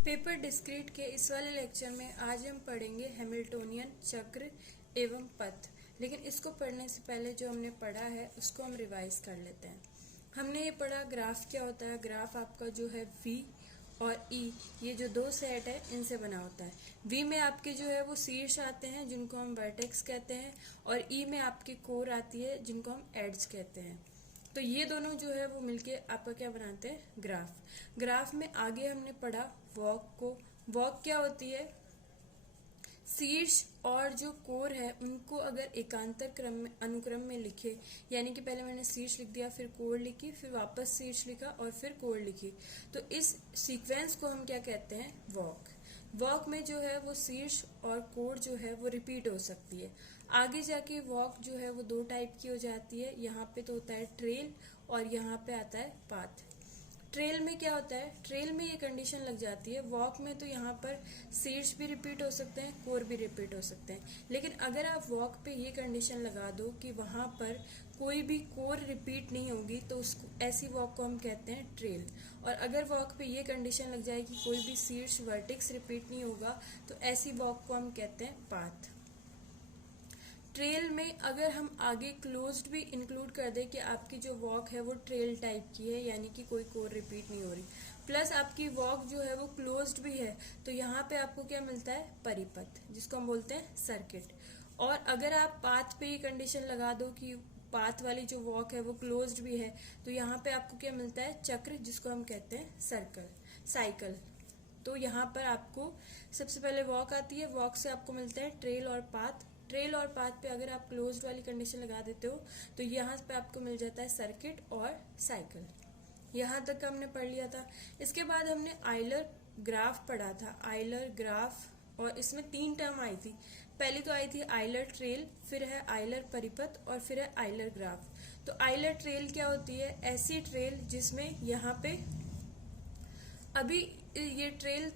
Paper discrete के इस वाले लेक्चर में आज हम पढ़ेंगे हैमिल्टोनियन चक्र एवं पथ। लेकिन इसको पढ़ने से पहले जो हमने पढ़ा है उसको हम रिवाइज कर लेते हैं। हमने ये पढ़ा ग्राफ क्या होता है। ग्राफ आपका जो है V और E, ये जो दो सेट है इनसे बना होता है। V में आपके जो है वो शीर्ष आते हैं जिनको हम वर्टेक्स कहते हैं, और E में आपकी कोर आती है जिनको हम एड्स कहते हैं। तो ये दोनों जो है वो मिलके आपका क्या बनाते हैं, ग्राफ। ग्राफ में आगे हमने पढ़ा वॉक को। वॉक क्या होती है, शीर्ष और जो कोर है उनको अगर एकांतर क्रम में अनुक्रम में लिखे, यानी कि पहले मैंने शीर्ष लिख दिया, फिर कोर लिखी, फिर वापस शीर्ष लिखा और फिर कोर लिखी, तो इस सीक्वेंस को हम क्या कहते हैं, वॉक। वॉक में जो है वो शीर्ष और कोर जो है वो रिपीट हो सकती है। आगे जाके वॉक जो है वो दो टाइप की हो जाती है। यहाँ पे तो होता है ट्रेल और यहाँ पे आता है पाथ। ट्रेल में क्या होता है, ट्रेल में ये कंडीशन लग जाती है। वॉक में तो यहाँ पर शीर्ष भी रिपीट हो सकते हैं, कोर भी रिपीट हो सकते हैं, लेकिन अगर आप वॉक पे ये कंडीशन लगा दो कि वहाँ पर कोई भी कोर रिपीट नहीं होगी तो उसको ऐसी वॉक को हम कहते हैं ट्रेल। और अगर वॉक पे ये कंडीशन लग जाए कि कोई भी शीर्ष वर्टेक्स रिपीट नहीं होगा तो ऐसी वॉक को हम कहते हैं पाथ। ट्रेल में अगर हम आगे क्लोज्ड भी इंक्लूड कर दें कि आपकी जो वॉक है वो ट्रेल टाइप की है, यानी कि कोई कोर रिपीट नहीं हो रही, प्लस आपकी वॉक जो है वो क्लोज्ड भी है, तो यहाँ पे आपको क्या मिलता है, परिपथ, जिसको हम बोलते हैं सर्किट। और अगर आप पाथ पे ये कंडीशन लगा दो कि पाथ वाली जो वॉक है वो क्लोज्ड भी है, तो यहाँ पे आपको क्या मिलता है, चक्र, जिसको हम कहते हैं साइकिल। तो यहाँ पर आपको सबसे पहले वॉक आती है, वॉक से आपको मिलता है ट्रेल और पाथ। ट्रेल और पाथ पे अगर आप क्लोज्ड वाली कंडीशन लगा देते हो तो यहाँ पे आपको मिल जाता है सर्किट और साइकिल। यहाँ तक हमने पढ़ लिया था। इसके बाद हमने आइलर ग्राफ पढ़ा था। आइलर ग्राफ, और इसमें तीन टर्म आई थी। पहली तो आई थी आइलर ट्रेल, फिर है आइलर परिपथ और फिर है आइलर ग्राफ। तो आइलर ट्रेल क्या होती है, ऐसी ट्रेल जिसमें यहाँ पे अभी ये ट्रेल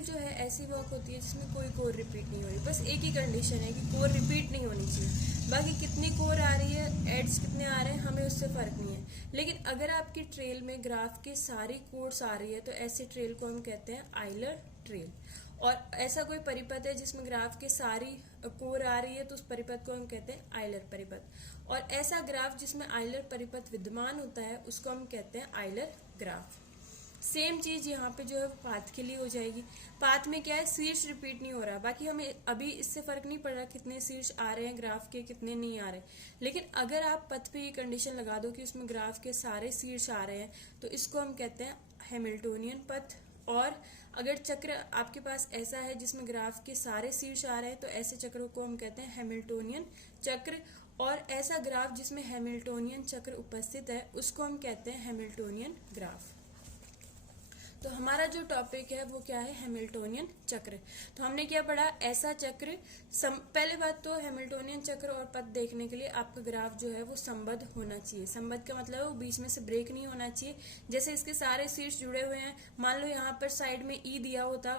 जो है ऐसी वॉक होती है जिसमें कोई कोर रिपीट नहीं हो रही। बस एक ही कंडीशन है कि कोर रिपीट नहीं होनी चाहिए, बाकी कितनी कोर आ रही है, एड्स कितने आ रहे हैं, हमें उससे फर्क नहीं है। लेकिन अगर आपकी ट्रेल में ग्राफ की सारी कोर्स आ रही है तो ऐसे ट्रेल को हम कहते हैं आइलर ट्रेल। और ऐसा कोई परिपथ है जिसमें ग्राफ की सारी कोर आ रही है तो उस परिपथ को हम कहते हैं आइलर परिपथ। और ऐसा ग्राफ जिसमें आइलर परिपथ विद्यमान होता है उसको हम कहते हैं आइलर ग्राफ। सेम चीज यहाँ पे जो है पाथ के लिए हो जाएगी। पाथ में क्या है, शीर्ष रिपीट नहीं हो रहा, बाकी हमें अभी इससे फर्क नहीं पड़ रहा कितने शीर्ष आ रहे हैं ग्राफ के, कितने नहीं आ रहे। लेकिन अगर आप पथ पे ये कंडीशन लगा दो कि उसमें ग्राफ के सारे शीर्ष आ रहे हैं तो इसको हम कहते हैं हैमिल्टोनियन पथ। और अगर चक्र आपके पास ऐसा है जिसमें ग्राफ के सारे शीर्ष आ रहे हैं तो ऐसे चक्र को हम कहते हैं हैमिल्टोनियन चक्र। और ऐसा ग्राफ जिसमें हैमिल्टोनियन चक्र उपस्थित है उसको हम कहते हैं हैमिल्टोनियन ग्राफ। तो हमारा जो टॉपिक है वो क्या है, हैमिल्टोनियन चक्र। तो हमने क्या पढ़ा, ऐसा चक्र पहले बात तो हैमिल्टोनियन चक्र और पथ देखने के लिए आपका ग्राफ जो है वो संबद्ध होना चाहिए। संबद्ध का मतलब है वो बीच में से ब्रेक नहीं होना चाहिए। जैसे इसके सारे शीर्ष जुड़े हुए हैं, मान लो यहाँ पर साइड में E दिया होता,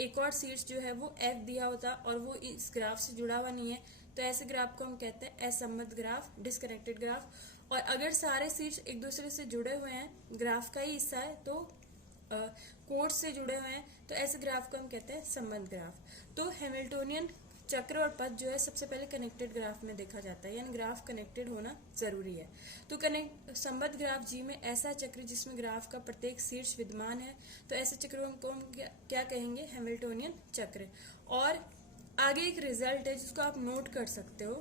एक और शीर्ष जो है वो F दिया होता और वो इस ग्राफ से जुड़ा हुआ नहीं है, तो ऐसे ग्राफ को हम कहते हैं असंबद्ध ग्राफ, डिस्कनेक्टेड ग्राफ। और अगर सारे शीर्ष एक दूसरे से जुड़े हुए हैं, ग्राफ का ही हिस्सा है, तो कोर्स से जुड़े हुए हैं, तो ऐसे ग्राफ को हम कहते हैं संबद्ध ग्राफ। तो हैमिल्टोनियन चक्र और पथ जो है सबसे पहले कनेक्टेड ग्राफ में देखा जाता है, यानी ग्राफ कनेक्टेड होना जरूरी है। तो संबद्ध ग्राफ जी में ऐसा चक्र जिसमें ग्राफ का प्रत्येक शीर्ष विद्यमान है, तो ऐसे चक्रों को हम क्या कहेंगे, हैमिल्टोनियन चक्र। और आगे एक रिजल्ट है जिसको आप नोट कर सकते हो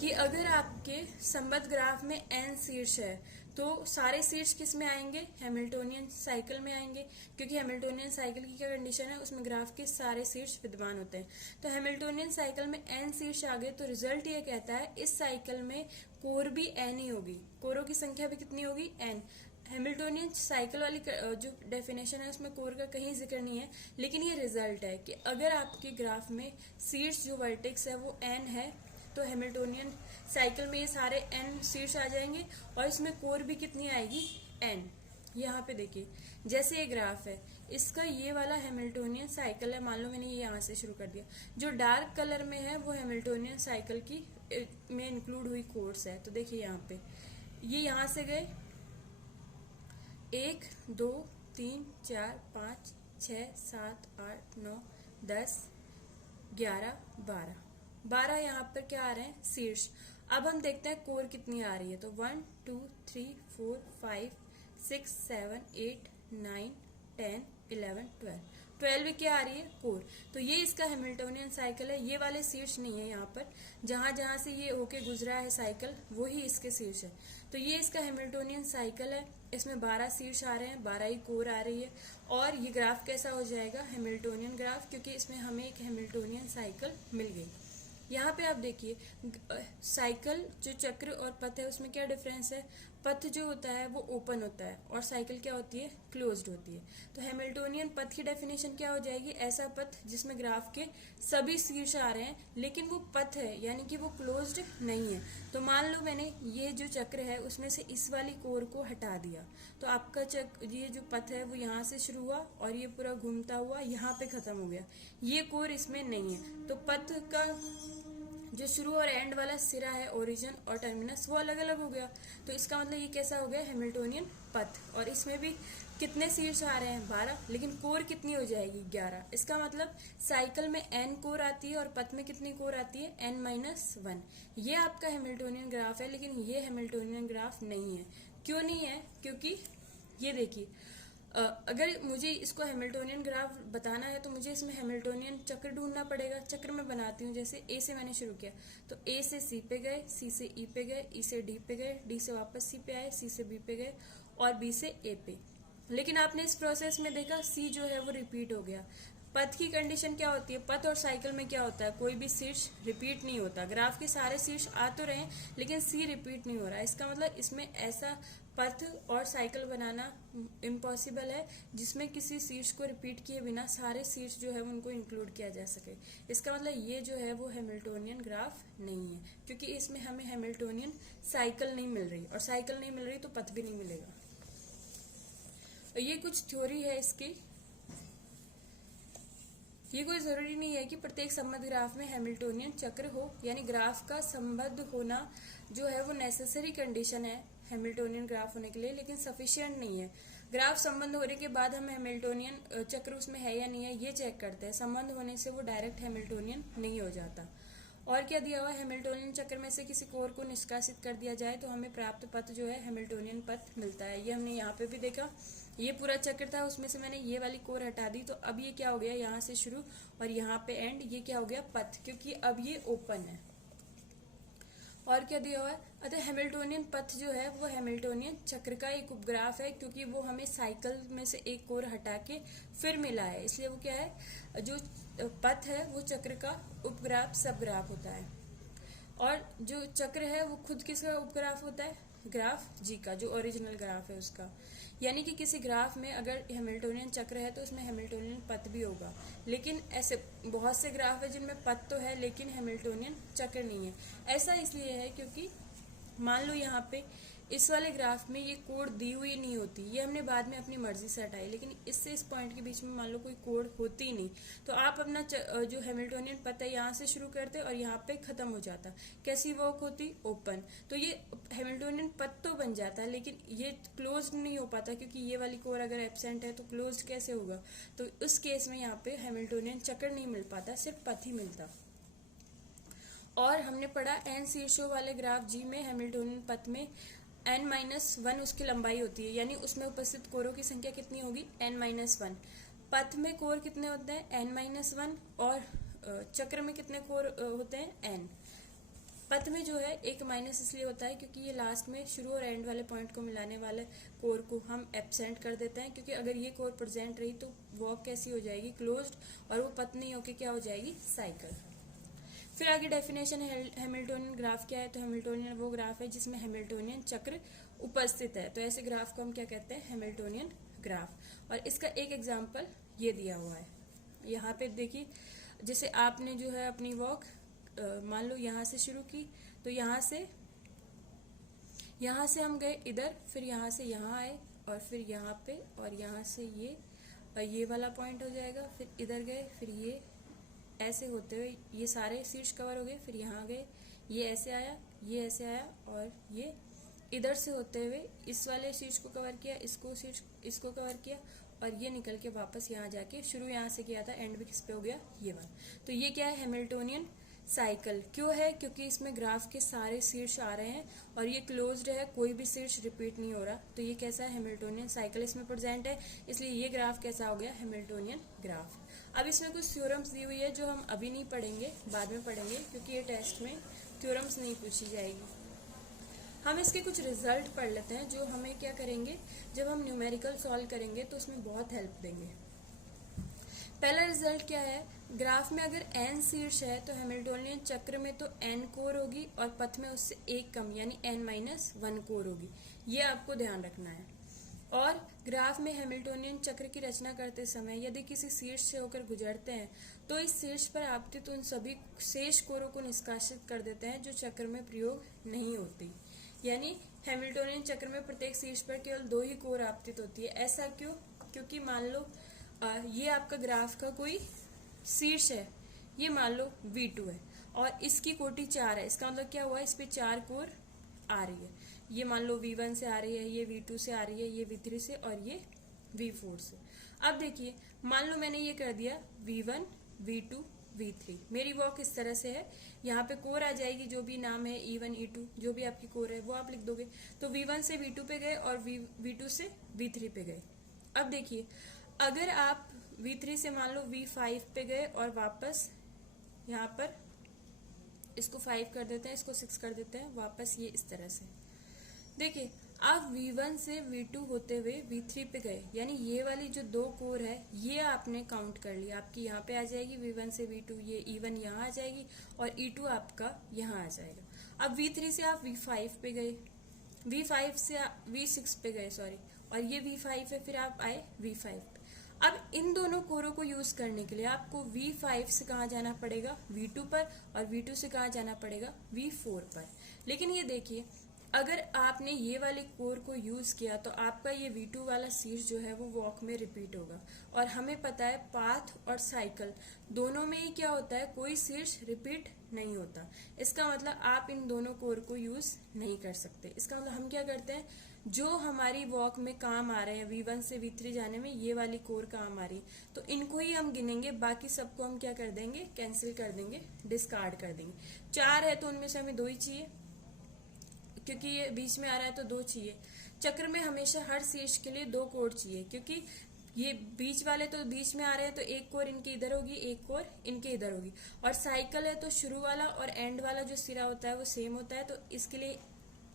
कि अगर आपके संबद्ध ग्राफ में n शीर्ष है तो सारे शीर्ष किस में आएंगे, हैमिल्टोनियन साइकिल में आएंगे, क्योंकि हैमिल्टोनियन साइकिल की क्या कंडीशन है, उसमें ग्राफ के सारे शीर्ष विद्यमान होते हैं। तो हैमिल्टोनियन साइकिल में n शीर्ष आ गए तो रिजल्ट ये कहता है इस साइकिल में कोर भी n ही होगी, कोरों की संख्या भी कितनी होगी, n। हैमिल्टोनियन साइकिल वाली जो डेफिनेशन है उसमें कोर का कहीं जिक्र नहीं है, लेकिन ये रिजल्ट है कि अगर आपके ग्राफ में शीर्ष जो वर्टेक्स है वो n है तो हैमिल्टोनियन साइकिल में ये सारे n शीर्ष आ जाएंगे और इसमें कोर भी कितनी आएगी, n। यहाँ पे देखिए जैसे ये ग्राफ है, इसका ये वाला हैमिल्टोनियन साइकिल है, मान लो मैंने ये यहाँ से शुरू कर दिया, जो डार्क कलर में है वो हैमिल्टोनियन साइकिल की में इंक्लूड हुई कोर्स है। तो देखिए यहाँ पे ये यहाँ से गए 1 2 3 4 5 6 7 8 9 10 11 12 12 यहाँ पर क्या आ रहे हैं, शीर्ष। अब हम देखते हैं कोर कितनी आ रही है। तो 1 2 3 4 5 6 7 8 9 10 11 12 12 क्या आ रही है, कोर। तो ये इसका हैमिल्टोनियन साइकिल है। ये वाले शीर्ष नहीं है यहाँ पर, जहां जहां से ये होके गुजरा है साइकिल वही इसके शीर्ष है। तो ये इसका हैमिल्टोनियन साइकिल है। इसमें 12 शीर्ष आ रहे हैं, 12 ही कोर आ रही है। और ये ग्राफ कैसा हो जाएगा, हैमिल्टोनियन ग्राफ, क्योंकि इसमें हमें एक हैमिल्टोनियन साइकिल मिल गई। यहाँ पे आप देखिए साइकिल जो चक्र और पथ है उसमें क्या डिफरेंस है। पथ जो होता है वो ओपन होता है और साइकिल क्या होती है, क्लोज्ड होती है। तो हैमिल्टोनियन पथ की डेफिनेशन क्या हो जाएगी, ऐसा पथ जिसमें ग्राफ के सभी शीर्ष आ रहे हैं लेकिन वो पथ है यानी कि वो क्लोज्ड नहीं है। तो मान लो मैंने ये जो चक्र है उसमें से इस वाली कोर को हटा दिया, तो आपका ये जो पथ है वो यहाँ से शुरू हुआ और ये पूरा घूमता हुआ यहाँ पे खत्म हो गया। ये कोर इसमें नहीं है। तो पथ का जो शुरू और एंड वाला सिरा है, ओरिजिन और टर्मिनस, वो अलग अलग हो गया। तो इसका मतलब ये कैसा हो गया, हैमिल्टोनियन पथ। और इसमें भी कितने शीर्ष आ रहे हैं, 12, लेकिन कोर कितनी हो जाएगी, 11। इसका मतलब साइकिल में n कोर आती है और पथ में कितनी कोर आती है, n-1। ये आपका हैमिल्टोनियन ग्राफ है, लेकिन ये हैमिल्टोनियन ग्राफ नहीं है। क्यों नहीं है, क्योंकि ये देखिए अगर मुझे इसको हैमिल्टोनियन ग्राफ बताना है तो मुझे इसमें हैमिल्टोनियन चक्र ढूंढना पड़ेगा। चक्र मैं बनाती हूँ, जैसे ए से मैंने शुरू किया तो ए से सी पे गए, सी से ई पे गए, ई से डी पे गए, डी से वापस सी पे आए, सी से बी पे गए और बी से ए पे। लेकिन आपने इस प्रोसेस में देखा सी जो है वो रिपीट हो गया। पथ की कंडीशन क्या होती है, पथ और साइकिल में क्या होता है, कोई भी शीर्ष रिपीट नहीं होता। ग्राफ के सारे शीर्ष आ तो रहे हैं लेकिन सी रिपीट नहीं हो रहा है। इसका मतलब इसमें ऐसा पथ और साइकिल बनाना इम्पॉसिबल है जिसमें किसी शीर्ष को रिपीट किए बिना सारे शीर्ष जो है उनको इंक्लूड किया जा सके। इसका मतलब ये जो है वो हैमिल्टोनियन ग्राफ नहीं है, क्योंकि इसमें हमें हैमिल्टोनियन साइकिल नहीं मिल रही, और साइकिल नहीं मिल रही तो पथ भी नहीं मिलेगा। ये कुछ थ्योरी है इसकी। ये कोई जरूरी नहीं है कि प्रत्येक संबद्ध ग्राफ में हैमिल्टोनियन चक्र हो, यानी ग्राफ का संबद्ध होना जो है वो नेसेसरी कंडीशन है हैमिल्टोनियन ग्राफ होने के लिए, लेकिन सफिशिएंट नहीं है। ग्राफ संबंध होने के बाद हम हैमिल्टोनियन चक्र उसमें है या नहीं है ये चेक करते हैं। संबंध होने से वो डायरेक्ट हैमिल्टोनियन नहीं हो जाता। और क्या दिया हुआ है, हैमिल्टोनियन चक्र में से किसी कोर को निष्कासित कर दिया जाए तो हमें प्राप्त पथ जो है हैमिल्टोनियन पथ मिलता है। ये हमने यहाँ पे भी देखा, ये पूरा चक्र था, उसमें से मैंने ये वाली कोर हटा दी, तो अब ये क्या हो गया, यहाँ से शुरू और यहाँ पे एंड, ये क्या हो गया, पथ, क्योंकि अब ये ओपन है। और क्या दिया हुआ है, अतः हैमिल्टोनियन पथ जो है वो हैमिल्टोनियन चक्र का एक उपग्राफ है, क्योंकि वो हमें साइकिल में से एक कोर हटा के फिर मिला है, इसलिए वो क्या है, जो पथ है वो चक्र का उपग्राफ सब ग्राफ होता है। और जो चक्र है वो खुद किसका उपग्राफ होता है, ग्राफ जी का, जो ओरिजिनल ग्राफ है उसका। यानी कि किसी ग्राफ में अगर हैमिल्टोनियन चक्र है तो उसमें हैमिल्टोनियन पथ भी होगा। लेकिन ऐसे बहुत से ग्राफ है जिनमें पथ तो है लेकिन हैमिल्टोनियन चक्र नहीं है। ऐसा इसलिए है क्योंकि मान लो यहाँ पे इस वाले ग्राफ में ये कोड दी हुई नहीं होती, ये हमने बाद में अपनी मर्जी से हटाई, लेकिन इससे इस पॉइंट के बीच में मान लो कोई कोड होती नहीं, तो आप अपना जो हैमिल्टोनियन पथ है यहाँ से शुरू करते और यहाँ पे खत्म हो जाता। कैसी वॉक होती, ओपन। तो ये हैमिल्टोनियन पथ तो बन जाता लेकिन ये क्लोज नहीं हो पाता, क्योंकि ये वाली कोर अगर एब्सेंट है तो क्लोज कैसे होगा। तो उस केस में यहाँ पे हैमिल्टोनियन चक्र नहीं मिल पाता, सिर्फ पथ ही मिलता। और हमने पढ़ा n शीर्षों वाले ग्राफ जी में हैमिल्टोनियन पथ में n-1 उसकी लंबाई होती है, यानी उसमें उपस्थित कोरों की संख्या कितनी होगी, n-1। पथ में कोर कितने होते हैं, n-1, और चक्र में कितने कोर होते हैं, n। पथ में जो है एक माइनस इसलिए होता है क्योंकि ये लास्ट में शुरू और एंड वाले पॉइंट को मिलाने वाले कोर को हम एब्सेंट कर देते हैं, क्योंकि अगर ये कोर प्रेजेंट रही तो वॉक कैसी हो जाएगी, क्लोज्ड, और वो पथ नहीं होके क्या हो जाएगी, साइकिल। फिर आगे डेफिनेशन है हैमिल्टोनियन ग्राफ क्या है, तो हैमिल्टोनियन वो ग्राफ है जिसमें हैमिल्टोनियन चक्र उपस्थित है। तो ऐसे ग्राफ को हम क्या कहते हैं, हैमिल्टोनियन ग्राफ। और इसका एक एग्जांपल ये दिया हुआ है, यहाँ पे देखिए, जैसे आपने जो है अपनी वॉक मान लो यहाँ से शुरू की, तो यहाँ से हम गए इधर, फिर यहाँ से यहाँ आए और फिर यहाँ पे, और यहाँ से ये वाला पॉइंट हो जाएगा, फिर इधर गए, फिर ये ऐसे होते हुए ये सारे शीर्ष कवर हो गए, फिर यहाँ गए, ये ऐसे आया, ये ऐसे आया, और ये इधर से होते हुए इस वाले शीर्ष को कवर किया, इसको कवर किया, और ये निकल के वापस यहाँ जाके शुरू यहाँ से किया था, एंड भी किस पे हो गया, ये 1। तो ये क्या है, हैमिल्टोनियन साइकिल। क्यों है, क्योंकि इसमें ग्राफ के सारे शीर्ष आ रहे हैं और ये क्लोज्ड है, कोई भी शीर्ष रिपीट नहीं हो रहा। तो ये कैसा है, हैमिल्टोनियन साइकिल इसमें प्रेजेंट है, इसलिए ये ग्राफ कैसा हो गया, हैमिल्टोनियन ग्राफ। अब इसमें कुछ थ्योरम्स दी हुई है जो हम अभी नहीं पढ़ेंगे, बाद में पढ़ेंगे, क्योंकि ये टेस्ट में थ्योरम्स नहीं पूछी जाएगी। हम इसके कुछ रिजल्ट पढ़ लेते हैं जो हमें क्या करेंगे, जब हम न्यूमेरिकल सॉल्व करेंगे तो उसमें बहुत हेल्प देंगे। पहला रिजल्ट क्या है, ग्राफ में अगर n शीर्ष है तो हैमिल्टोनियन चक्र में तो n कोर होगी और पथ में उससे एक कम यानी n-1 कोर होगी, ये आपको ध्यान रखना है। और ग्राफ में हैमिल्टोनियन चक्र की रचना करते समय यदि किसी शीर्ष से होकर गुजरते हैं तो इस शीर्ष पर आपतित उन सभी शेष कोरों को निष्कासित कर देते हैं जो चक्र में प्रयोग नहीं होती। यानी हैमिल्टोनियन चक्र में प्रत्येक शीर्ष पर केवल 2 ही कोर आपतित होती है। ऐसा क्यों, क्योंकि मान लो ये आपका ग्राफ का कोई शीर्ष है, ये मान लो V2 है और इसकी कोटि 4 है, इसका मतलब क्या हुआ, इस पे 4 कोर आ रही है। ये मान लो V1 से आ रही है, ये V2 से आ रही है, ये V3 से और ये V4 से। अब देखिए, मान लो मैंने ये कर दिया V1, V2, V3, मेरी वॉक इस तरह से है, यहाँ पे कोर आ जाएगी, जो भी नाम है E1, E2, जो भी आपकी कोर है वो आप लिख दोगे। तो V1 से V2 पे गए और V2 से V3 पे गए। अब देखिए, अगर आप V3 से मान लो V5 पे गए और वापस यहाँ पर इसको 5 कर देते हैं, इसको 6 कर देते हैं, वापस ये इस तरह से। देखिए, आप V1 से V2 होते हुए V3 पे गए, यानी ये वाली जो 2 कोर है ये आपने काउंट कर लिया, आपकी यहाँ पे आ जाएगी V1 से V2, ये E1 यहाँ आ जाएगी और E2 आपका यहाँ आ जाएगा। अब V3 से आप V5 पे गए, V5 से V6 पे गए सॉरी, और ये V5 है, फिर आप आए V5 पे। अब इन दोनों कोरों को यूज करने के लिए आपको V5 से कहाँ जाना पड़ेगा, V2 पर, और V2 से कहाँ जाना पड़ेगा, V4 पर। लेकिन ये देखिए, अगर आपने ये वाले कोर को यूज किया तो आपका ये V2 वाला शीर्ष जो है वो वॉक में रिपीट होगा, और हमें पता है पाथ और साइकिल दोनों में ही क्या होता है, कोई शीर्ष रिपीट नहीं होता। इसका मतलब आप इन दोनों कोर को यूज नहीं कर सकते। इसका मतलब हम क्या करते हैं, जो हमारी वॉक में काम आ रहे हैं V1 से V3 जाने में, ये वाली कोर काम आ रही है, तो इनको ही हम गिनेंगे, बाकी सबको हम क्या कर देंगे, कैंसिल कर देंगे, डिस्कार्ड कर देंगे। 4 है तो उनमें से हमें 2 ही चाहिए, क्योंकि ये बीच में आ रहा है तो 2 चाहिए। चक्र में हमेशा हर शीर्ष के लिए 2 कोर चाहिए, क्योंकि ये बीच वाले तो बीच में आ रहे हैं तो एक कोर इनके इधर होगी, एक कोर इनके इधर होगी। और साइकिल है तो शुरू वाला और एंड वाला जो सिरा होता है वो सेम होता है, तो इसके लिए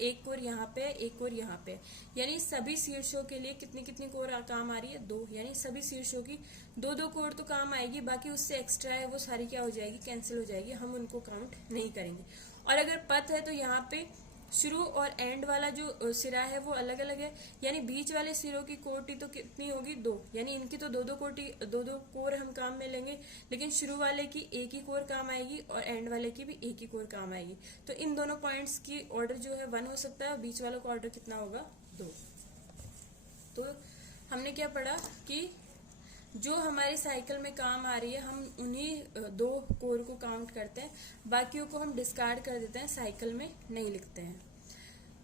एक कोर यहाँ पे है, एक कोर यहाँ पे है। यानी सभी शीर्षों के लिए कितनी कितनी कोर काम आ रही है, 2। यानी सभी शीर्षों की 2-2 कोर तो काम आएगी, बाकी उससे एक्स्ट्रा है वो सारी क्या हो जाएगी, कैंसिल हो जाएगी, हम उनको काउंट नहीं करेंगे। और अगर पथ है तो यहाँ पे शुरू और एंड वाला जो सिरा है वो अलग अलग है, यानी बीच वाले सिरों की कोटि तो कितनी होगी, 2। यानी इनकी तो 2-2 कोटि 2-2 कोर हम काम में लेंगे, लेकिन शुरू वाले की एक ही कोर काम आएगी और एंड वाले की भी एक ही कोर काम आएगी। तो इन दोनों पॉइंट्स की ऑर्डर जो है 1 हो सकता है और बीच वालों का ऑर्डर कितना होगा, 2। तो हमने क्या पढ़ा कि जो हमारी साइकिल में काम आ रही है हम उन्हीं 2 कोर को काउंट करते हैं, बाकियों को हम डिस्कार्ड कर देते हैं, साइकिल में नहीं लिखते हैं।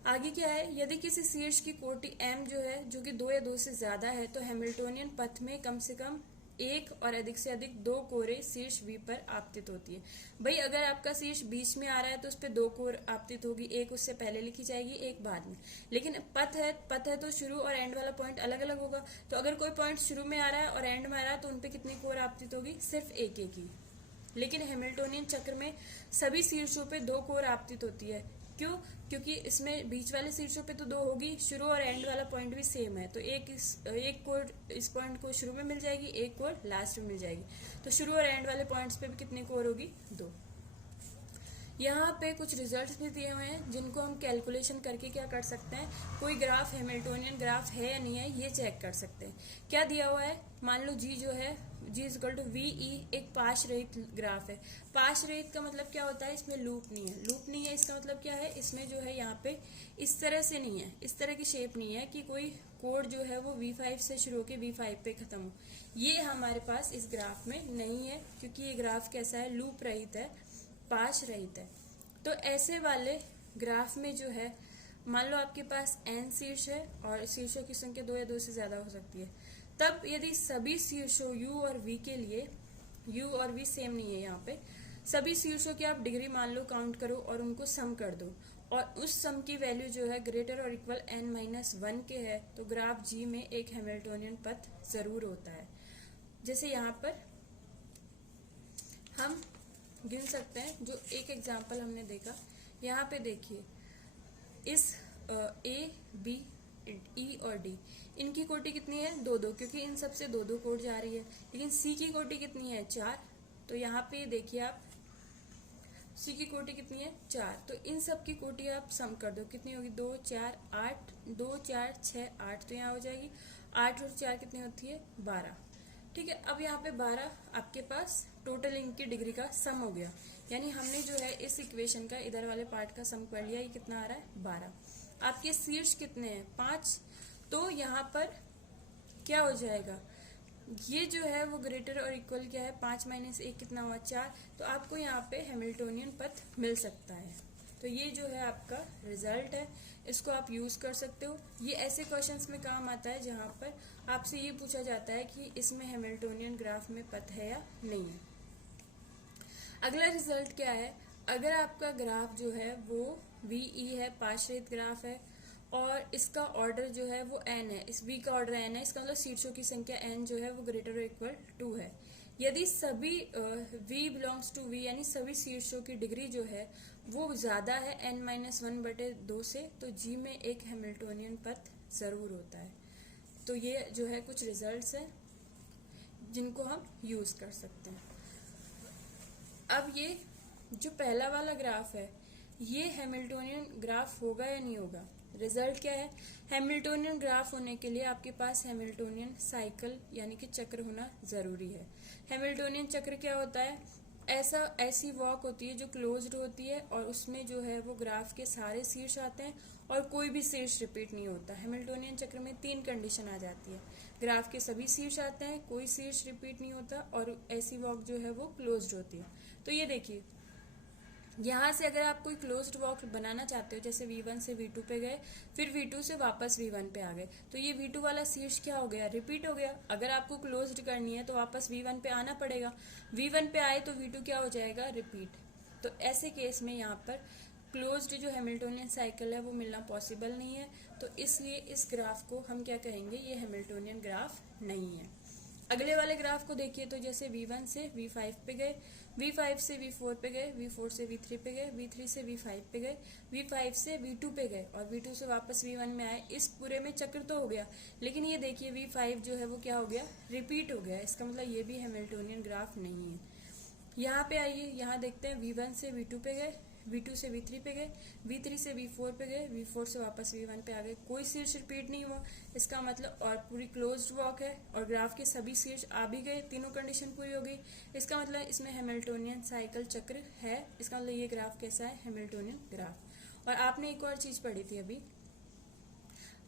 आगे क्या है, यदि किसी शीर्ष की कोटि m जो है जो कि 2 या 2 से ज्यादा है तो हैमिल्टोनियन पथ में कम से कम 1 और अधिक से अधिक 2 कोरें शीर्ष V पर आपतित होती है। भाई अगर आपका शीर्ष बीच में आ रहा है तो उस पर 2 कोर आपतित होगी, एक उससे पहले लिखी जाएगी, एक बाद में। लेकिन पथ है तो शुरू और एंड वाला पॉइंट अलग अलग होगा, तो अगर कोई पॉइंट शुरू में आ रहा है और एंड में आ रहा है तो उनपे कितनी कोर आपतित होगी, सिर्फ एक ही। लेकिन हैमिल्टोनियन चक्र में सभी शीर्षों पे 2 कोर आपतित होती है। क्यों, क्योंकि इसमें बीच वाले शीर्षों पे तो 2 होगी, शुरू और एंड वाला पॉइंट भी सेम है, तो एक कोर इस पॉइंट को शुरू में मिल जाएगी, एक कोर लास्ट में मिल जाएगी। तो शुरू और एंड वाले पॉइंट्स पे भी कितनी कोर होगी, 2। यहाँ पे कुछ रिजल्ट्स भी दिए हुए हैं जिनको हम कैलकुलेशन करके क्या कर सकते हैं, कोई ग्राफ हैमिल्टोनियन ग्राफ है या नहीं है ये चेक कर सकते हैं। क्या दिया हुआ है, मान लो जी जो है G=VE एक पाश रहित ग्राफ है। पाश रहित का मतलब क्या होता है, इसमें लूप नहीं है। लूप नहीं है इसका मतलब क्या है, इसमें जो है यहाँ पे इस तरह से नहीं है, इस तरह की शेप नहीं है कि कोई कोड जो है वो V5 से शुरू होकर V5 पे खत्म हो। ये हमारे पास इस ग्राफ में नहीं है, क्योंकि ये ग्राफ कैसा है, लूप रहित है, पाश रहित है। तो ऐसे वाले ग्राफ में जो है, मान लो आपके पास n शीर्ष है और शीर्षों की संख्या 2 या 2 से ज्यादा हो सकती है, तब यदि सभी शीर्षों u और v के लिए, u और v सेम नहीं है यहाँ पे, सभी शीर्षों की आप डिग्री मान लो, काउंट करो और उनको सम कर दो, और उस सम की वैल्यू जो है ग्रेटर और इक्वल n-1 के है, तो ग्राफ G में एक हैमिल्टोनियन पथ जरूर होता है। जैसे यहाँ पर हम गिन सकते हैं, जो एक एग्जांपल हमने देखा, यहाँ पे देखिए इस A, B, E और D, इनकी कोटि कितनी है? 2-2, क्योंकि इन सब से 2-2 कोट जा रही है। लेकिन C की कोटि कितनी है? 4। तो यहाँ पे देखिए आप, C की कोटि कितनी है? 4। तो इन सब की कोटि आप सम कर दो, कितनी होगी? 2, 4, 8, 2, 4, 6, 8, तो यहाँ हो जाएगी 8 और 4 कितनी होती है? 12। ठीक है, अब यहाँ पे 12 आपके पास टोटल इनकी डिग्री का सम हो गया, यानी हमने जो है इस इक्वेशन का इधर वाले पार्ट का सम कर लिया। ये कितना आ रहा है? 12। आपके शीर्ष कितने हैं? 5। तो यहाँ पर क्या हो जाएगा? ये जो है वो ग्रेटर और इक्वल क्या है? 5 - 1 कितना हुआ? 4। तो आपको यहाँ पे हैमिल्टोनियन पथ मिल सकता है। तो ये जो है आपका रिजल्ट है, इसको आप यूज कर सकते हो। ये ऐसे क्वेश्चंस में काम आता है जहाँ पर आपसे ये पूछा जाता है कि इसमें हैमिल्टोनियन ग्राफ में पथ है या नहीं है। अगला रिजल्ट क्या है? अगर आपका ग्राफ जो है वो VE है, पार्श्वरहित ग्राफ है, और इसका ऑर्डर जो है वो n है, इस V का ऑर्डर n है, इसका मतलब शीर्षों की संख्या n जो है वो ग्रेटर और इक्वल 2 है। यदि सभी V बिलोंग्स टू V, यानी सभी शीर्षों की डिग्री जो है वो ज्यादा है n-1/2 से, तो G में एक हैमिल्टोनियन पथ जरूर होता है। तो ये जो है कुछ रिजल्ट्स हैं जिनको हम यूज कर सकते हैं। अब ये जो पहला वाला ग्राफ है, ये हैमिल्टोनियन ग्राफ होगा या नहीं होगा? रिजल्ट क्या है? हैमिल्टोनियन ग्राफ होने के लिए आपके पास हैमिल्टोनियन साइकिल यानी कि चक्र होना जरूरी है। हैमिल्टोनियन चक्र क्या होता है? ऐसी वॉक होती है जो क्लोज्ड होती है, और उसमें जो है वो ग्राफ के सारे शीर्ष आते हैं और कोई भी शीर्ष रिपीट नहीं होता। हैमिल्टोनियन चक्र में 3 कंडीशन आ जाती है, ग्राफ के सभी शीर्ष आते हैं, कोई शीर्ष रिपीट नहीं होता, और ऐसी वॉक जो है वो क्लोज्ड होती है। तो ये देखिए, यहाँ से अगर आप कोई क्लोज्ड वॉक बनाना चाहते हो, जैसे V1 से V2 पे गए, फिर V2 से वापस V1 पे आ गए, तो ये V2 वाला शीर्ष क्या हो गया? रिपीट हो गया। अगर आपको क्लोज्ड करनी है तो वापस V1 पे आना पड़ेगा। V1 पे आए तो V2 क्या हो जाएगा? रिपीट। तो ऐसे केस में यहाँ पर क्लोज्ड जो हैमिल्टोनियन साइकिल है वो मिलना पॉसिबल नहीं है, तो इसलिए इस ग्राफ को हम क्या कहेंगे? ये हैमिल्टोनियन ग्राफ नहीं है। अगले वाले ग्राफ को देखिए, तो जैसे V1 से V5 पे गए, V5 से V4 पे गए, V4 से V3 पे गए, V3 से V5 पे गए, V5 से V2 पे गए, और V2 से वापस V1 में आए। इस पूरे में चक्र तो हो गया, लेकिन ये देखिए V5 जो है वो क्या हो गया? रिपीट हो गया। इसका मतलब ये भी हैमिल्टोनियन ग्राफ नहीं है। यहाँ पे आइए, यहाँ देखते हैं V1 से V2 पे गए, V2 से V3 पे गए, V3 से V4 पे गए, V4 से वापस V1 पे आ गए, कोई शीर्ष रिपीट नहीं हुआ। इसका मतलब और पूरी क्लोज्ड वॉक है, और ग्राफ के सभी शीर्ष आ भी गए, तीनों कंडीशन पूरी हो गई। इसका मतलब इसमें हैमिल्टोनियन साइकिल चक्र है। इसका मतलब ये ग्राफ कैसा है? Hamiltonian graph. और आपने एक और चीज पढ़ी थी अभी,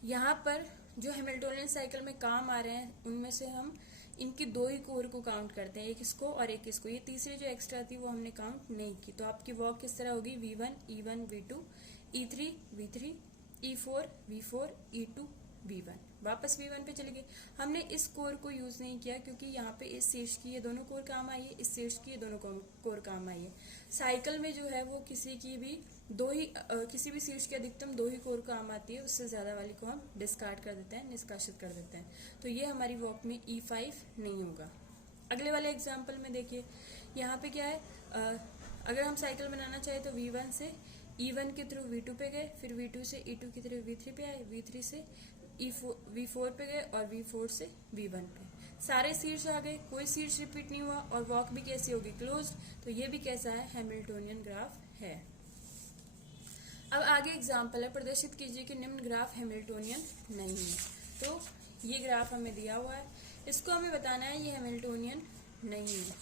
यहाँ पर जो हैमिल्टोनियन साइकिल में काम आ रहे हैं उनमें से हम इनकी 2 ही कोर को काउंट करते हैं, एक इसको और एक इसको। ये तीसरी जो एक्स्ट्रा थी वो हमने काउंट नहीं की। तो आपकी वॉक किस तरह होगी? V1, E1, V2, E3, V3, E4, V4, E2, V1। वापस V1 पे चले गए। हमने इस कोर को यूज नहीं किया क्योंकि यहाँ पे इस शीर्ष की ये दोनों कोर काम आई है, इस शीर्ष की ये दोनों कोर काम आई है। साइकिल में जो है वो किसी भी शीर्ष की अधिकतम 2 ही कोर काम आती है, उससे ज्यादा वाली को हम डिस्कार्ड कर देते हैं, निष्कासित कर देते हैं। तो ये हमारी वॉक में E5 नहीं होगा। अगले वाले एग्जाम्पल में देखिए, यहाँ पे क्या है? अगर हम साइकिल बनाना चाहे तो V1 से E1 के थ्रू V2 पे गए, फिर V2 से E2 के थ्रू V3 पे आए, V3 से V4 पे गए, और V4 से V1 पे। सारे शीर्ष आ गए, कोई शीर्ष रिपीट नहीं हुआ, और वॉक भी कैसी होगी? क्लोज। तो ये भी कैसा है? हैमिल्टोनियन ग्राफ है। अब आगे एग्जाम्पल है, प्रदर्शित कीजिए कि निम्न ग्राफ हैमिल्टोनियन नहीं है। तो ये ग्राफ हमें दिया हुआ है, इसको हमें बताना है ये हैमिल्टोनियन नहीं है,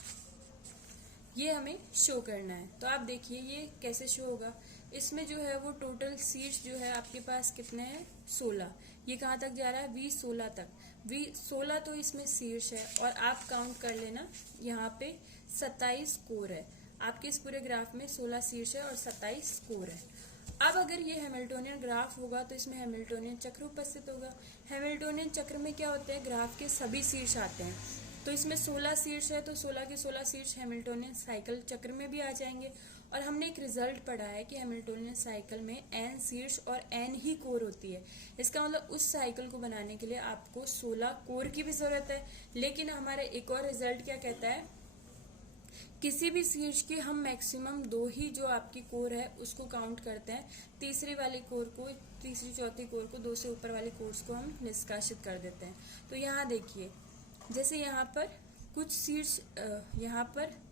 ये हमें शो करना है। तो आप देखिए ये कैसे शो होगा। इसमें जो है वो टोटल शीर्ष जो है आपके पास कितने हैं? 16। ये कहाँ तक जा रहा है? V16 तक। V16 तो इसमें शीर्ष है, और आप काउंट कर लेना, यहाँ पे 27 कोर है। आपके इस पूरे ग्राफ में 16 शीर्ष है और 27 कोर है। अब अगर ये हैमिल्टोनियन ग्राफ होगा तो इसमें हैमिल्टोनियन चक्र उपस्थित होगा। हैमिल्टोनियन चक्र में क्या होता है, ग्राफ के सभी शीर्ष आते हैं। तो इसमें 16 शीर्ष है, तो 16 के 16 शीर्ष हैमिल्टोनियन साइकिल चक्र में भी आ जाएंगे। और हमने एक रिजल्ट पढ़ा है कि हैमिल्टोनियन साइकिल में n शीर्ष और n ही कोर होती है। इसका मतलब उस साइकिल को बनाने के लिए आपको 16 कोर की भी जरूरत है। लेकिन हमारा एक और रिजल्ट क्या कहता है, किसी भी शीर्ष की हम मैक्सिमम 2 ही जो आपकी कोर है उसको काउंट करते हैं। तीसरी वाली कोर को, तीसरी चौथी कोर को, 2 से ऊपर वाली कोर्स को हम निष्कासित कर देते हैं। तो यहाँ देखिए, जैसे यहाँ पर कुछ शीर्ष, यहाँ पर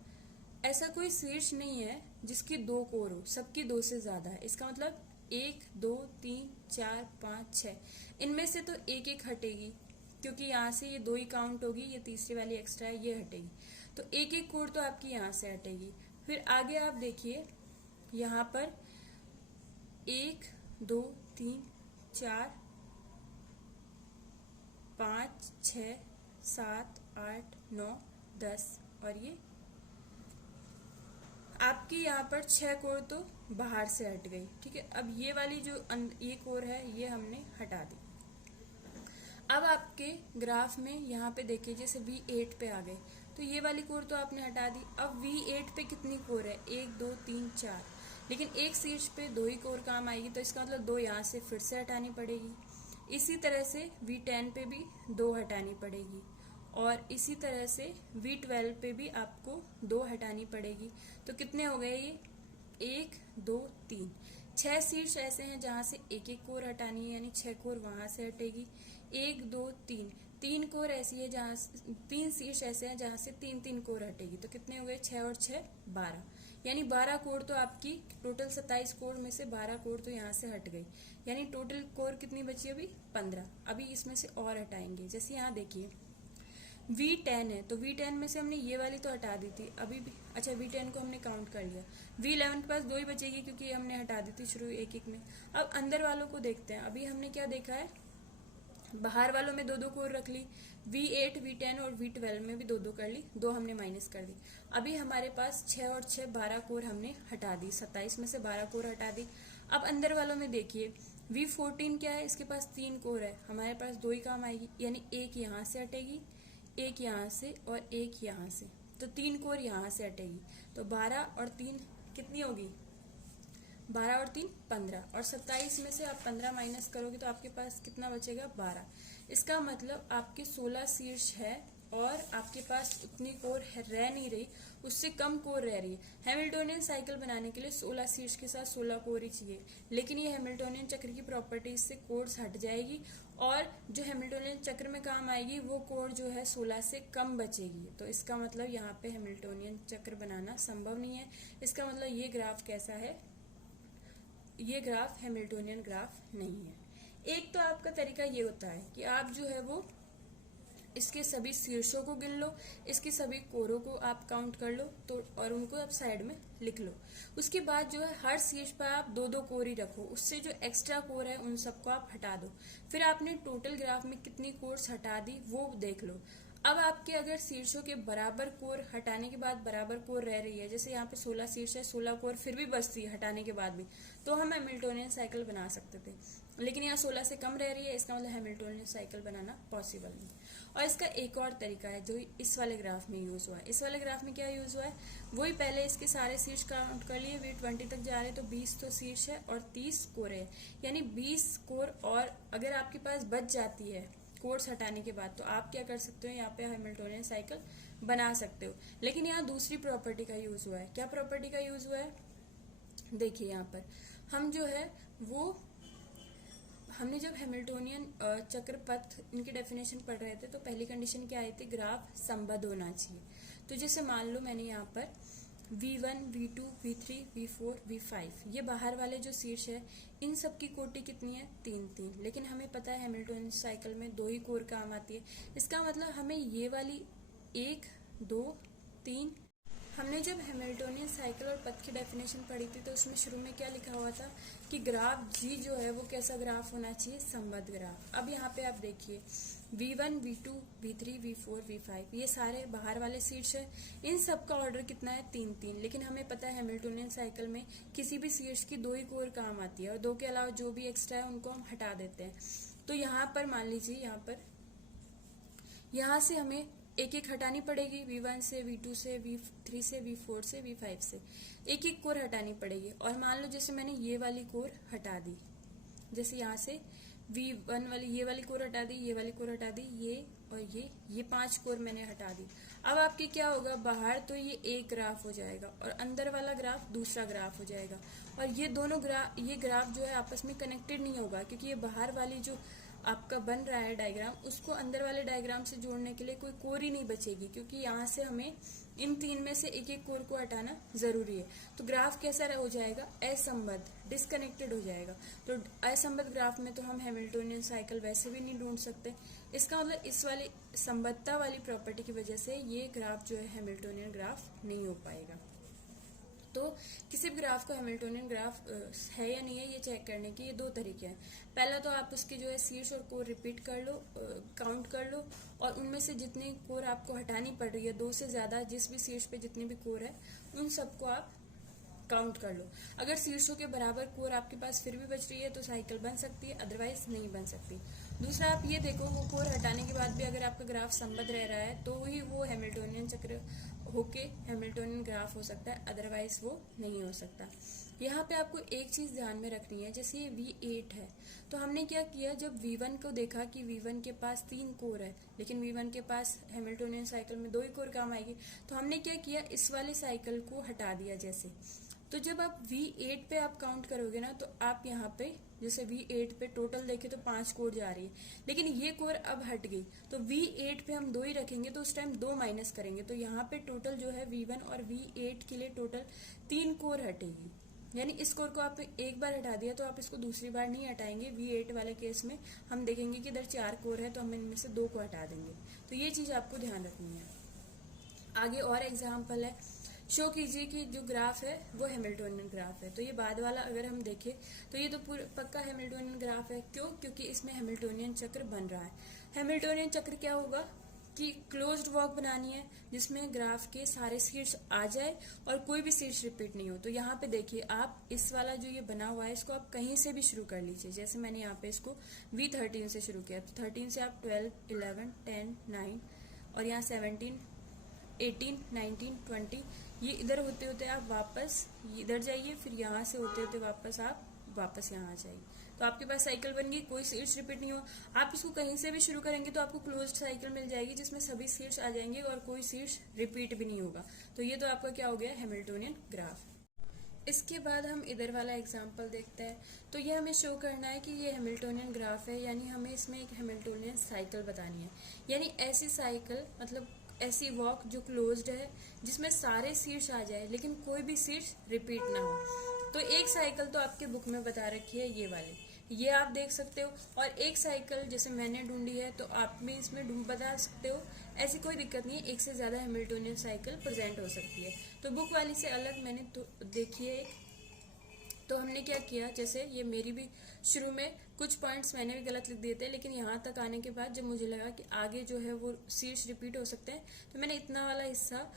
ऐसा कोई शीर्ष नहीं है जिसकी 2 कोर हो, सबकी 2 से ज्यादा है। इसका मतलब 1 2 3 4 5 6, इनमें से तो एक एक हटेगी, क्योंकि यहाँ से ये 2 ही काउंट होगी, ये तीसरी वाली एक्स्ट्रा है, ये हटेगी। तो एक एक कोर तो आपकी यहाँ से हटेगी। फिर आगे आप देखिए, यहाँ पर 1 2 3 4 5 6 7 8 9 10 और ये आपकी यहाँ पर 6 कोर तो बाहर से हट गई। ठीक है, अब ये वाली जो ये कोर है ये हमने हटा दी। अब आपके ग्राफ में यहाँ पे देखिए, जैसे V8 पे आ गए तो ये वाली कोर तो आपने हटा दी। अब V8 पे कितनी कोर है, 1 2 3 4, लेकिन एक शीर्ष पे 2 ही कोर काम आएगी, तो इसका मतलब 2 यहाँ से फिर से हटानी पड़ेगी। इसी तरह से V10 पे भी 2 हटानी पड़ेगी, और इसी तरह से V12 पे भी आपको 2 हटानी पड़ेगी। तो कितने हो गए ये, 1 2 3, 6 शीर्ष ऐसे हैं जहां से एक एक कोर हटानी है, यानी 6 कोर वहां से हटेगी। 1 2 3, 3 कोर ऐसी है जहां, 3 शीर्ष ऐसे हैं जहां से 3 3 कोर हटेगी। तो कितने हो गए, 6 और 6 12, यानी 12 कोर तो आपकी टोटल 27 कोर में से 12 कोर तो यहाँ से हट गई, यानी टोटल कोर कितनी बची, अभी 15। अभी इसमें से और हटाएंगे, जैसे यहाँ देखिए V10 है, तो V10 में से हमने ये वाली तो हटा दी थी, अभी भी अच्छा V10 को हमने काउंट कर लिया। V11 के पास 2 ही बचेगी क्योंकि हमने हटा दी थी शुरू एक एक में। अब अंदर वालों को देखते हैं। अभी हमने क्या देखा है, बाहर वालों में 2 2 कोर रख ली, V8 V10 और V12 में भी 2 2 कर ली, 2 हमने माइनस कर दी। अभी हमारे पास 6 और 6 12 कोर हमने हटा दी, 27 में से 12 कोर हटा दी। अब अंदर वालों में देखिए, V14 क्या है, इसके पास 3 कोर है, हमारे पास 2 ही काम आएगी, यानी एक यहाँ से हटेगी, एक यहाँ से और एक यहाँ से, तो 3 कोर यहाँ से हटेगी। तो 12 और 3 कितनी होगी, 12 और 3 15, और 27 में से आप 15 माइनस करोगे तो आपके पास कितना बचेगा, 12। इसका मतलब आपके 16 शीर्ष है और आपके पास उतनी कोर रह नहीं रही, उससे कम कोर रह रही है। हैमिल्टोनियन साइकिल बनाने के लिए 16 शीर्ष के साथ 16 कोर ही चाहिए, लेकिन ये हैमिल्टोनियन चक्र की प्रॉपर्टीज से कोर्स हट जाएगी, और जो हैमिल्टोनियन चक्र में काम आएगी वो कोर जो है 16 से कम बचेगी। तो इसका मतलब यहाँ पे हैमिल्टोनियन चक्र बनाना संभव नहीं है। इसका मतलब ये ग्राफ कैसा है, ये ग्राफ हैमिल्टोनियन ग्राफ नहीं है। एक तो आपका तरीका ये होता है कि आप जो है वो इसके सभी शीर्षों को गिन लो, इसके सभी कोरों को आप काउंट कर लो, तो और उनको आप साइड में लिख लो। उसके बाद जो है हर शीर्ष पर आप 2 2 कोर ही रखो, उससे जो एक्स्ट्रा कोर है उन सबको आप हटा दो। फिर आपने टोटल ग्राफ में कितनी कोर्स हटा दी वो देख लो। अब आपके अगर शीर्षों के बराबर कोर हटाने के बाद बराबर कोर रह रही है, जैसे यहाँ पे 16 शीर्ष है, 16 कोर फिर भी बचती है हटाने के बाद भी, तो हम हैमिल्टोनियन साइकिल बना सकते थे। लेकिन यहाँ 16 से कम रह रही है, इसका मतलब हैमिल्टोनियन साइकिल बनाना पॉसिबल नहीं। और इसका एक और तरीका है जो इस वाले ग्राफ में यूज हुआ है। इस वाले ग्राफ में क्या यूज हुआ है, वही पहले इसके सारे शीर्ष काउंट कर लिए, V20 तक जा रहे हैं, तो 20 तो शीर्ष है और 30 कोर है, यानी 20 कोर। और अगर आपके पास बच जाती है कोर्स हटाने के बाद, तो आप क्या कर सकते हो, यहाँ पे हैमिल्टोनियन साइकिल बना सकते हो। लेकिन यहाँ दूसरी प्रॉपर्टी का यूज हुआ है। क्या प्रॉपर्टी का यूज हुआ है, देखिए यहाँ पर हम जो है वो हमने जब हैमिल्टोनियन चक्र पथ इनकी डेफिनेशन पढ़ रहे थे तो पहली कंडीशन क्या आई थी, ग्राफ संबद्ध होना चाहिए। तो जैसे मान लो मैंने यहाँ पर V1 V2 V3 V4 V5 ये बाहर वाले जो शीर्ष है, इन सब की कोटि कितनी है, 3 3, लेकिन हमें पता है हैमिल्टोनियन साइकिल में 2 ही कोर काम आती है। इसका मतलब हमें ये वाली 1 2 3 हमने जब हैमिल्टोनियन साइकिल और पथ की डेफिनेशन पढ़ी थी तो उसमें शुरू में क्या लिखा हुआ था कि ग्राफ जी जो है वो कैसा ग्राफ होना चाहिए, संबद्ध ग्राफ। अब यहाँ पे आप देखिए V1, V2, V3, V4, V5 ये सारे बाहर वाले सीट्स है। इन सब का ऑर्डर कितना है, 3-3। लेकिन हमें पता है हैमिल्टोनियन साइकिल में किसी भी सीट्स की 2 ही कोर काम आती है और 2 के अलावा जो भी एक्स्ट्रा है उनको हम हटा देते हैं। तो यहाँ पर मान लीजिए यहाँ से हमें एक एक हटानी पड़ेगी, V1 से, V2 से, V3 से, V4 से, V5 से एक एक कोर हटानी पड़ेगी। और मान लो जैसे मैंने ये वाली कोर हटा दी, जैसे यहाँ से V1 वाली ये वाली कोर हटा दी, ये वाली कोर हटा दी, ये और ये 5 कोर मैंने हटा दी। अब आपके क्या होगा, बाहर तो ये एक ग्राफ हो जाएगा और अंदर वाला ग्राफ दूसरा ग्राफ हो जाएगा। और ये दोनों ये ग्राफ जो है आपस में कनेक्टेड नहीं होगा, क्योंकि ये बाहर वाली जो आपका बन रहा है डायग्राम, उसको अंदर वाले डायग्राम से जोड़ने के लिए कोई कोर ही नहीं बचेगी, क्योंकि यहाँ से हमें इन 3 में से एक एक कोर को हटाना जरूरी है। तो ग्राफ कैसा हो जाएगा, असंबद्ध, डिस्कनेक्टेड हो जाएगा। तो असंबद्ध ग्राफ में तो हम हैमिल्टोनियन साइकिल वैसे भी नहीं ढूंढ सकते। इसका मतलब इस वाली संबद्धता वाली प्रॉपर्टी की वजह से ये ग्राफ जो है हैमिल्टोनियन ग्राफ नहीं हो पाएगा। तो किसी भी ग्राफ को हैमिल्टोनियन ग्राफ है या नहीं है ये चेक करने के ये 2 तरीके हैं। पहला तो आप उसके जो है शीर्ष और कोर रिपीट कर लो, काउंट कर लो, और उनमें से जितनी कोर आपको हटानी पड़ रही है, 2 से ज्यादा, जिस भी शीर्ष पे जितनी भी कोर है उन सबको आप काउंट कर लो। अगर शीर्षों के बराबर कोर आपके पास फिर भी बच रही है तो साइकिल बन सकती है, अदरवाइज नहीं बन सकती। दूसरा आप ये देखो, वो कोर हटाने के बाद भी अगर आपका ग्राफ संबद्ध रह रहा है तो ही वो हैमिल्टोनियन चक्र होके हैमिल्टोनियन ग्राफ हो सकता है, अदरवाइज वो नहीं हो सकता। यहाँ पे आपको एक चीज ध्यान में रखनी है, जैसे ये V8 है तो हमने क्या किया, जब V1 को देखा कि V1 के पास 3 कोर है लेकिन V1 के पास हैमिल्टोनियन साइकिल में 2 ही कोर काम आएगी, तो हमने क्या किया, इस वाले साइकिल को हटा दिया। जैसे तो जब आप V8 पे आप काउंट करोगे ना, तो आप यहाँ पे जैसे V8 पे टोटल देखें तो 5 कोर जा रही है, लेकिन ये कोर अब हट गई तो V8 पे हम 2 ही रखेंगे, तो उस टाइम 2 माइनस करेंगे, तो यहाँ पे टोटल जो है V1 और V8 के लिए टोटल 3 कोर हटेगी। यानी इस कोर को आप एक बार हटा दिया तो आप इसको दूसरी बार नहीं हटाएंगे। V8 वाले केस में हम देखेंगे कि इधर 4 कोर है तो हम इनमें से 2 को हटा देंगे। तो ये चीज आपको ध्यान रखनी है। आगे और एग्जाम्पल है, शो कीजिए कि जो ग्राफ है वो हैमिल्टोनियन ग्राफ है। तो ये बाद वाला अगर हम देखें तो ये तो पक्का हैमिल्टोनियन ग्राफ है। क्यों? क्योंकि इसमें हैमिल्टोनियन चक्र बन रहा है। हैमिल्टोनियन चक्र क्या होगा कि क्लोज्ड वॉक बनानी है जिसमें ग्राफ के सारे शीर्ष आ जाए और कोई भी शीर्ष रिपीट नहीं हो। तो यहाँ पे देखिए, आप इस वाला जो ये बना हुआ है इसको आप कहीं से भी शुरू कर लीजिए। जैसे मैंने यहाँ पे इसको V13 से शुरू किया, तो 13 से आप 12, 11, 10, 9 और यहाँ 17, 18, 19, 20, ये इधर होते होते आप वापस इधर जाइए, फिर यहाँ से होते होते वापस आप वापस यहाँ आ जाइए। तो आपके पास साइकिल बन गई, कोई सीट्स रिपीट नहीं हो। आप इसको कहीं से भी शुरू करेंगे तो आपको क्लोज्ड साइकिल मिल जाएगी जिसमें सभी सीट्स आ जाएंगे और कोई सीट्स रिपीट भी नहीं होगा। तो ये तो आपका क्या हो गया, हैमिल्टोनियन ग्राफ। इसके बाद हम इधर वाला एग्जाम्पल देखते हैं। तो ये हमें शो करना है कि ये हैमिल्टोनियन ग्राफ है, यानी हमें इसमें एक हैमिल्टोनियन साइकिल बतानी है। यानी ऐसी साइकिल मतलब ऐसी वॉक जो क्लोज्ड है जिसमें सारे सीट्स आ जाए लेकिन कोई भी सीट्स रिपीट ना हो। तो एक साइकिल तो आपके बुक में बता रखी है ये वाली, ये आप देख सकते हो। और एक साइकिल जैसे मैंने ढूंढी है तो आप भी इसमें बता सकते हो। ऐसी कोई दिक्कत नहीं है, एक से ज्यादा हैमिल्टोनियन साइकिल प्रेजेंट हो सकती है। तो बुक वाली से अलग मैंने तो देखी है एक। तो हमने क्या किया, जैसे ये मेरी भी शुरू में कुछ पॉइंट्स मैंने भी गलत लिख दिए थे, लेकिन यहाँ तक आने के बाद जब मुझे लगा कि आगे जो है वो सीट्स रिपीट हो सकते हैं तो मैंने इतना वाला हिस्सा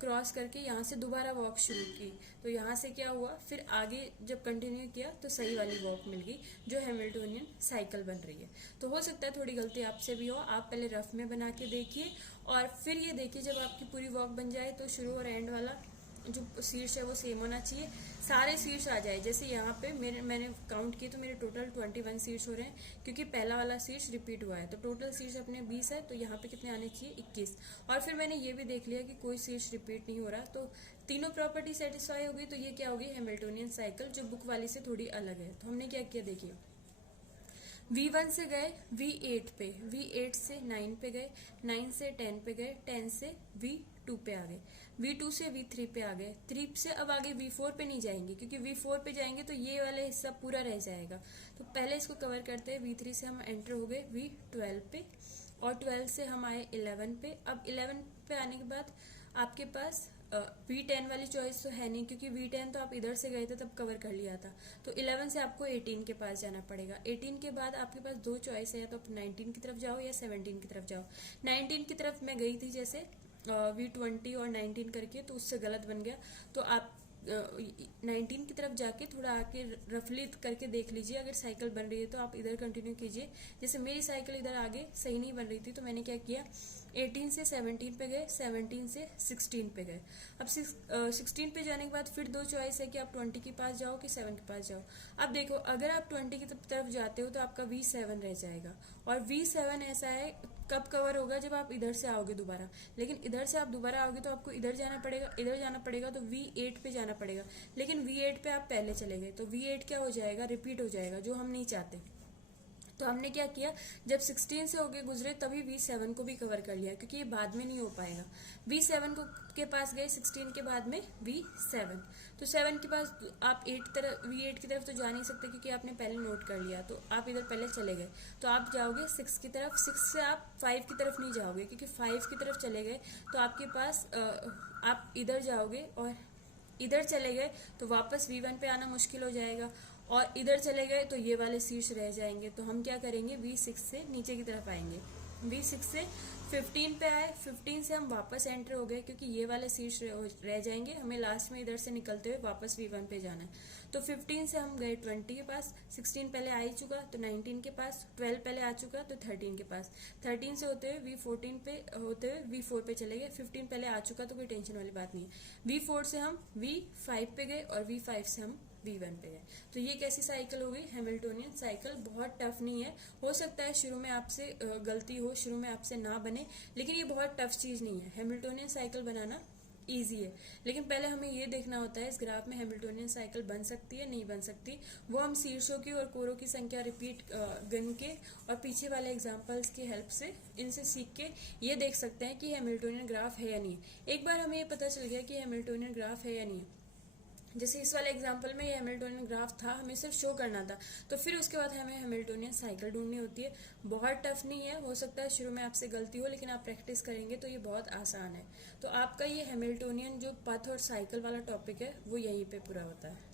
क्रॉस करके यहाँ से दोबारा वॉक शुरू की। तो यहाँ से क्या हुआ, फिर आगे जब कंटिन्यू किया तो सही वाली वॉक मिल गई जो हैमिल्टोनियन साइकिल बन रही है। तो हो सकता है थोड़ी गलती आपसे भी हो, आप पहले रफ में बना के देखिए और फिर ये देखिए जब आपकी पूरी वॉक बन जाए तो शुरू और एंड वाला जो शीर्ष है वो सेम होना चाहिए, सारे शीर्ष आ जाए। जैसे यहाँ पे मैंने काउंट किए तो मेरे टोटल 21 शीर्ष हो रहे हैं क्योंकि पहला वाला शीर्ष रिपीट हुआ है। तो टोटल शीर्ष अपने 20 है, तो यहाँ पे कितने आने चाहिए, 21। और फिर मैंने ये भी देख लिया कि कोई शीर्ष रिपीट नहीं हो रहा, तो तीनों प्रॉपर्टी सेटिस्फाई हो गई। तो ये क्या होगी, हैमिल्टोनियन साइकिल, जो बुक वाली से थोड़ी अलग है। तो हमने क्या किया, देखिए V1 से गए V8 पे, V8 से 9 पे गए, 9 से 10 पे गए, 10 से V2 पे आ गए, V2 से V3 पे आ गए, 3 से अब आगे V4 पे नहीं जाएंगे क्योंकि V4 पे जाएंगे तो ये वाला हिस्सा पूरा रह जाएगा। तो पहले इसको कवर करते हैं। V3 से हम एंटर हो गए V12 पे और 12 से हम आए 11 पे। अब 11 पे आने के बाद आपके पास V10 वाली चॉइस तो है नहीं, क्योंकि V10 तो आप इधर से गए थे तब कवर कर लिया था। तो 11 से आपको 18 के पास जाना पड़ेगा। 18 के बाद आपके पास दो चॉइस है, या तो आप 19 की तरफ जाओ या 17 की तरफ जाओ। 19 की तरफ मैं गई थी जैसे V20 और 19 करके, तो उससे गलत बन गया। तो आप 19 की तरफ जाके थोड़ा आके रफली करके देख लीजिए, अगर साइकिल बन रही है तो आप इधर कंटिन्यू कीजिए। जैसे मेरी साइकिल इधर आगे सही नहीं बन रही थी, तो मैंने क्या किया, 18 से 17 पे गए, 17 से 16 पे गए। अब 16 पे जाने के बाद फिर दो चॉइस है कि आप 20 के पास जाओ कि 7 के पास जाओ। अब देखो, अगर आप 20 की तरफ जाते हो तो आपका V7 रह जाएगा, और V7 ऐसा है कब कवर होगा, जब आप इधर से आओगे दोबारा। लेकिन इधर से आप दोबारा आओगे तो आपको इधर जाना पड़ेगा, इधर जाना पड़ेगा, तो V8 पे जाना पड़ेगा। लेकिन V8 पे आप पहले चले गए, तो V8 क्या हो जाएगा, रिपीट हो जाएगा, जो हम नहीं चाहते। तो हमने क्या किया, जब 16 से होके गुजरे तभी V7 को भी कवर कर लिया, क्योंकि ये बाद में नहीं हो पाएगा। V7 को के पास गए 16 के बाद में V7, तो 7 के पास आप V8 की तरफ तो जा नहीं सकते, क्योंकि आपने पहले नोट कर लिया, तो आप इधर पहले चले गए। तो आप जाओगे 6 की तरफ, 6 से आप 5 की तरफ नहीं जाओगे, क्योंकि 5 की तरफ चले गए तो आपके पास आप इधर जाओगे, और इधर चले गए तो वापस V1 पे आना मुश्किल हो जाएगा, और इधर चले गए तो ये वाले शीर्ष रह जाएंगे। तो हम क्या करेंगे, V6 से नीचे की तरफ आएंगे, V6 से 15 पे आए, 15 से हम वापस एंटर हो गए, क्योंकि ये वाले शीर्ष रह जाएंगे, हमें लास्ट में इधर से निकलते हुए वापस V1 पे जाना है। तो 15 से हम गए 20 के पास, 16 पहले आ ही चुका तो 19 के पास, 12 पहले आ चुका तो 13 के पास, 13 से होते हुए V14 पे होते हुए V4 पे चले गए, 15 पहले आ चुका तो कोई टेंशन वाली बात नहीं है। V4 से हम V5 पे गए, और V5 से हम V1 पे गए। तो ये कैसी साइकिल हो गई, हैमिल्टोनियन साइकिल। बहुत टफ नहीं है, हो सकता है शुरू में आपसे गलती हो, शुरू में आपसे ना बने, लेकिन ये बहुत टफ चीज नहीं है। हैमिल्टोनियन साइकिल बनाना इजी है, लेकिन पहले हमें ये देखना होता है इस ग्राफ में हैमिल्टोनियन साइकिल बन सकती है नहीं बन सकती। वो हम शीर्षों की और कोरों की संख्या रिपीट गन के और पीछे वाले एग्जांपल्स की हेल्प से, इनसे सीख के ये देख सकते हैं कि हैमिल्टोनियन ग्राफ है या नहीं है। एक बार हमें ये पता चल गया कि हैमिल्टोनियन ग्राफ है या नहीं है, जैसे इस वाले एग्जांपल में ये हैमिल्टोनियन ग्राफ था, हमें सिर्फ शो करना था, तो फिर उसके बाद हमें हैमिल्टोनियन साइकिल ढूंढनी होती है। बहुत टफ नहीं है, हो सकता है शुरू में आपसे गलती हो, लेकिन आप प्रैक्टिस करेंगे तो ये बहुत आसान है। तो आपका ये हैमिल्टोनियन जो पथ और साइकिल वाला टॉपिक है वो यहीं पे पूरा होता है।